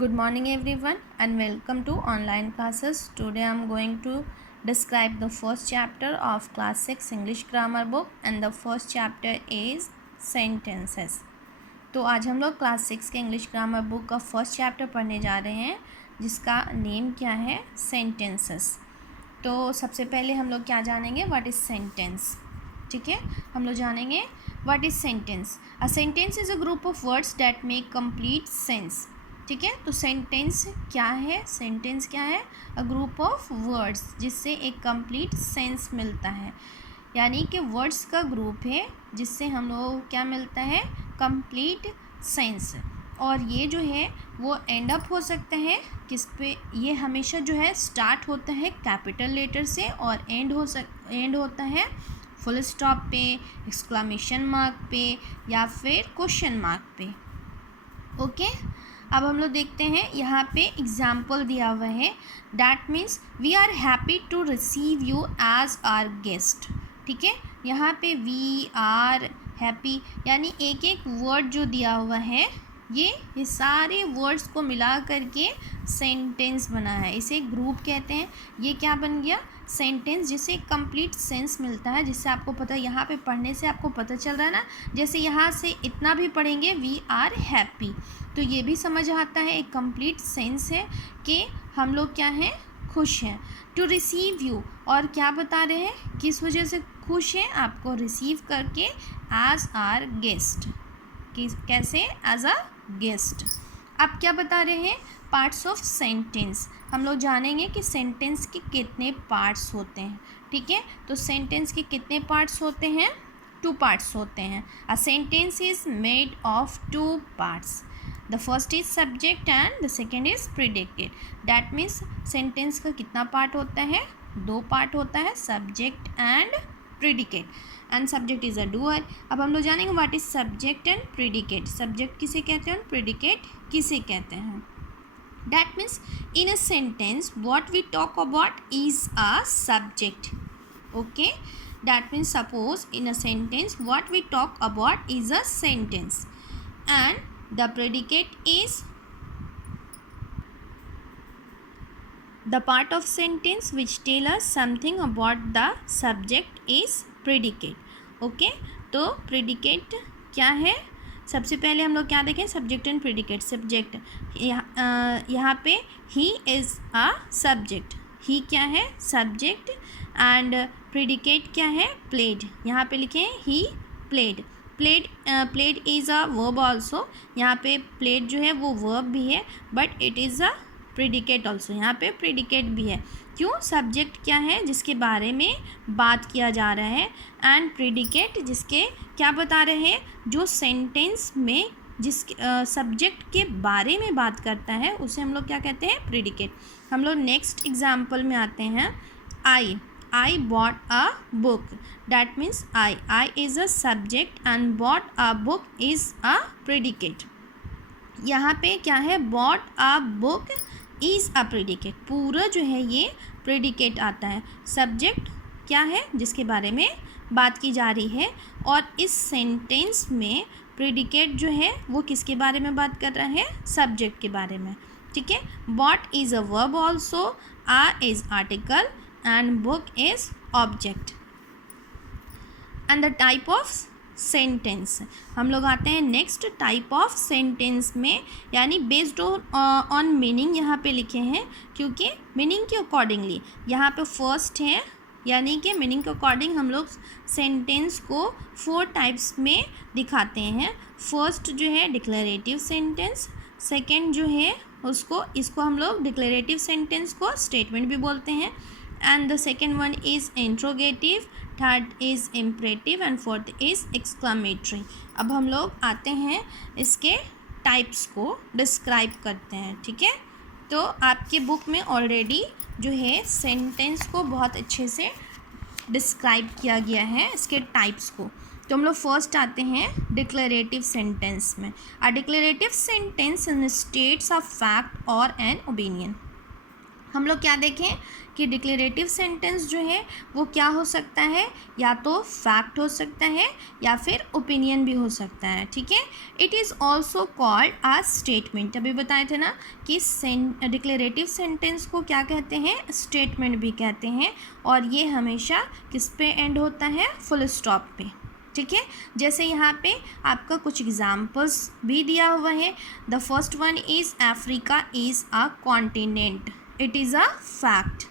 Good morning everyone and welcome to online classes. Today I am going to describe the first chapter of class 6 English grammar book and the first chapter is sentences. तो आज हम लोग class 6 के English grammar book का first chapter पढ़ने जा रहे हैं जिसका नेम क्या है सेंटेंसेस. तो सबसे पहले हम लोग क्या जानेंगे व्हाट इज़ सेंटेंस. ठीक है, हम लोग जानेंगे what is sentence. A sentence is a group of words that make complete sense. ठीक है, तो सेंटेंस क्या है. सेंटेंस क्या है? अ ग्रुप ऑफ वर्ड्स जिससे एक कंप्लीट सेंस मिलता है, यानी कि वर्ड्स का ग्रुप है जिससे हम लोगों को क्या मिलता है, कंप्लीट सेंस. और ये जो है वो एंड अप हो सकता है किस पे, ये हमेशा जो है स्टार्ट होता है कैपिटल लेटर से और एंड होता है फुल स्टॉप पे, एक्सक्लामेशन मार्क पे या फिर क्वेश्चन मार्क पे. ओके, अब हम लोग देखते हैं यहाँ पे एग्जाम्पल दिया हुआ है. That means we are happy to receive you as our guest. ठीक है, यहाँ पे वी आर हैप्पी यानी एक एक वर्ड जो दिया हुआ है ये सारे वर्ड्स को मिला करके सेंटेंस बना है. इसे ग्रुप कहते हैं. ये क्या बन गया, सेंटेंस, जिससे कंप्लीट सेंस मिलता है, जिससे आपको पता, यहाँ पे पढ़ने से आपको पता चल रहा है ना, जैसे यहाँ से इतना भी पढ़ेंगे वी आर हैप्पी तो ये भी समझ आता है एक कंप्लीट सेंस है कि हम लोग क्या हैं, खुश हैं. टू रिसीव यू, और क्या बता रहे हैं, किस वजह से खुश हैं, आपको रिसीव करके एज आर गेस्ट. कैसे, एज अ गेस्ट. अब क्या बता रहे हैं, पार्ट्स ऑफ सेंटेंस. हम लोग जानेंगे कि सेंटेंस के कितने पार्ट्स होते हैं. ठीक है, तो सेंटेंस के कितने पार्ट्स होते हैं, 2 पार्ट्स होते हैं. A sentence is made of 2 parts. The first is subject and the second is predicate. That means sentence का कितना पार्ट होता है, 2 पार्ट होता है, subject and predicate. And subject is a doer. अब हम लोग जानेंगे what is subject and predicate. Subject किसे कहते हैं, प्रेडिकेट किसे कहते हैं. That means in a sentence what we talk about is a subject. Okay, that means suppose in a sentence what we talk about is a sentence and the predicate is the part of sentence which tell us something about the subject is predicate. okay, तो predicate क्या है, सबसे पहले हम लोग क्या देखें, subject and predicate. Subject यहाँ पे ही इज़ अ सब्जेक्ट, ही क्या है, सब्जेक्ट. एंड प्रेडिकेट क्या है, प्लेड. यहाँ पे लिखे हैं he played. Played is a verb also. यहाँ पे प्लेड जो है वो वर्ब भी है but it is a predicate also. यहाँ पे प्रेडिकेट भी है. क्यों, सब्जेक्ट क्या है, जिसके बारे में बात किया जा रहा है, एंड प्रेडिकेट जिसके क्या बता रहे हैं, जो सेंटेंस में जिस सब्जेक्ट के बारे में बात करता है उसे हम लोग क्या कहते हैं, प्रेडिकेट. हम लोग नेक्स्ट एग्जाम्पल में आते हैं. I bought a book. That means I is a subject and bought a book is a predicate. यहाँ पे क्या है, bought a book is a predicate. पूरा जो है ये predicate आता है. सब्जेक्ट क्या है, जिसके बारे में बात की जा रही है, और इस सेंटेंस में predicate जो है वो किसके बारे में बात कर रहा है, सब्जेक्ट के बारे में. ठीक है, bought is a verb also, a is article and book is object. and the type of sentence, हम लोग आते हैं नेक्स्ट टाइप ऑफ सेंटेंस में, यानी बेस्ड ऑन मीनिंग यहाँ पे लिखे हैं क्योंकि मीनिंग के अकॉर्डिंगली यहाँ पे फर्स्ट है, यानी कि मीनिंग के अकॉर्डिंग हम लोग सेंटेंस को 4 टाइप्स में दिखाते हैं. फर्स्ट जो है डिक्लेरेटिव सेंटेंस, सेकेंड जो है इसको हम लोग डिक्लेरेटिव सेंटेंस को स्टेटमेंट भी बोलते हैं, and the second one is interrogative, third is imperative and fourth is exclamatory. अब हम लोग आते हैं इसके टाइप्स को डिस्क्राइब करते हैं. ठीक है, तो आपके बुक में ऑलरेडी जो है सेंटेंस को बहुत अच्छे से डिस्क्राइब किया गया है, इसके टाइप्स को. तो हम लोग फर्स्ट आते हैं डिक्लेरेटिव सेंटेंस में. A declarative sentence states a fact और एन ओपिनियन. हम लोग क्या देखें कि डिक्लेरेटिव सेंटेंस जो है वो क्या हो सकता है, या तो फैक्ट हो सकता है या फिर ओपिनियन भी हो सकता है, ठीक है। It is also called a statement. अभी बताए थे ना कि डिक्लेरेटिव सेंटेंस को क्या कहते हैं, स्टेटमेंट भी कहते हैं, और ये हमेशा किस पे एंड होता है, फुल स्टॉप पे, ठीक है। जैसे यहाँ पे आपका कुछ एग्जाम्पल्स भी दिया हुआ है। The first one is Africa is a continent, it is a fact,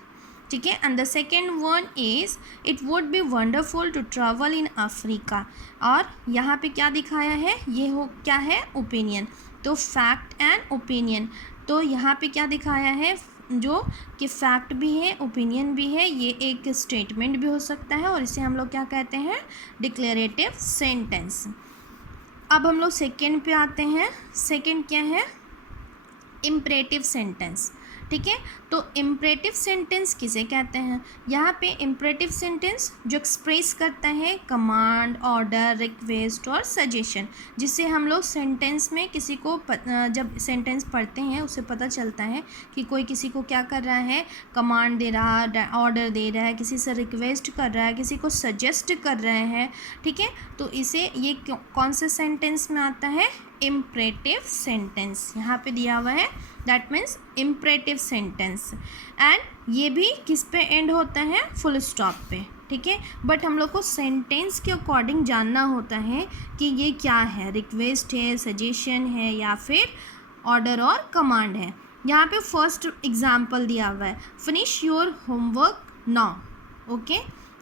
ठीक है। And the second one is it would be wonderful to travel in Africa, और यहाँ पे क्या दिखाया है, ये हो क्या है, ओपिनियन। तो फैक्ट एंड ओपिनियन, तो यहाँ पे क्या दिखाया है, जो कि फैक्ट भी है, ओपिनियन भी है, ये एक स्टेटमेंट भी हो सकता है, और इसे हम लोग क्या कहते हैं, डिक्लेरेटिव सेंटेंस। अब हम लोग सेकेंड पे आते हैं। सेकेंड क्या है, इम्परेटिव सेंटेंस, ठीक है। तो इम्परेटिव सेंटेंस किसे कहते हैं, यहाँ पे इम्परेटिव सेंटेंस जो एक्सप्रेस करता है कमांड, ऑर्डर, रिक्वेस्ट और सजेशन, जिससे हम लोग सेंटेंस में किसी को जब सेंटेंस पढ़ते हैं उससे पता चलता है कि कोई किसी को क्या कर रहा है, कमांड दे रहा है, ऑर्डर दे रहा है, किसी से रिक्वेस्ट कर रहा है, किसी को सजेस्ट कर रहे हैं, ठीक है। तो इसे ये कौन से सेंटेंस में आता है, इम्परेटिव सेंटेंस यहाँ पे दिया हुआ है, that means imperative sentence. And ये भी किस पे एंड होता है, फुल स्टॉप पे, ठीक है। बट हम लोग को सेंटेंस के अकॉर्डिंग जानना होता है कि ये क्या है, रिक्वेस्ट है, सजेशन है, या फिर ऑर्डर और कमांड है। यहाँ पे फर्स्ट एग्जाम्पल दिया हुआ है, finish your homework now, okay.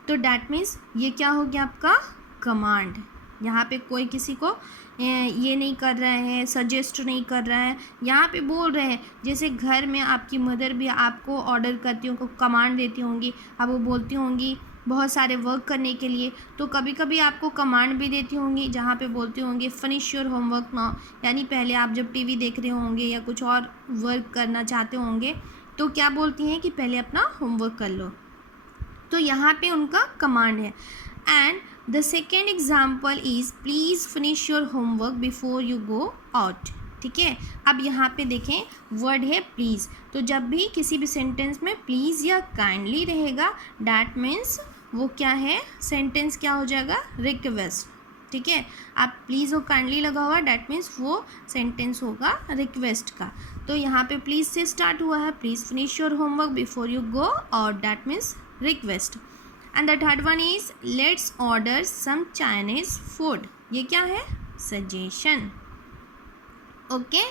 तो डैट मीन्स ये क्या हो गया, आपका कमांड। यहाँ पे कोई किसी को ये नहीं कर रहा है, सजेस्ट नहीं कर रहा है, यहाँ पे बोल रहे हैं। जैसे घर में आपकी मदर भी आपको ऑर्डर करती होंगी, कमांड देती होंगी, अब वो बोलती होंगी बहुत सारे वर्क करने के लिए, तो कभी कभी आपको कमांड भी देती होंगी, जहाँ पे बोलती होंगी फिनिश योर होमवर्क नाउ, यानी पहले आप जब टीवी देख रहे होंगे या कुछ और वर्क करना चाहते होंगे तो क्या बोलती हैं कि पहले अपना होमवर्क कर लो, तो यहाँ पे उनका कमांड है। And the second example is please finish your homework before you go out, ठीक है। अब यहाँ पे देखें वर्ड है प्लीज़, तो जब भी किसी भी सेंटेंस में प्लीज़ या काइंडली रहेगा, डैट मीन्स वो क्या है, सेंटेंस क्या हो जाएगा, रिक्वेस्ट, ठीक है। आप प्लीज़ और काइंडली लगा हुआ, डैट मीन्स वो सेंटेंस होगा रिक्वेस्ट का। तो यहाँ पे प्लीज़ से स्टार्ट हुआ है, please finish your homework before you go out, that means request. And the third one is let's order some Chinese food, ये क्या है, सजेशन, ओके।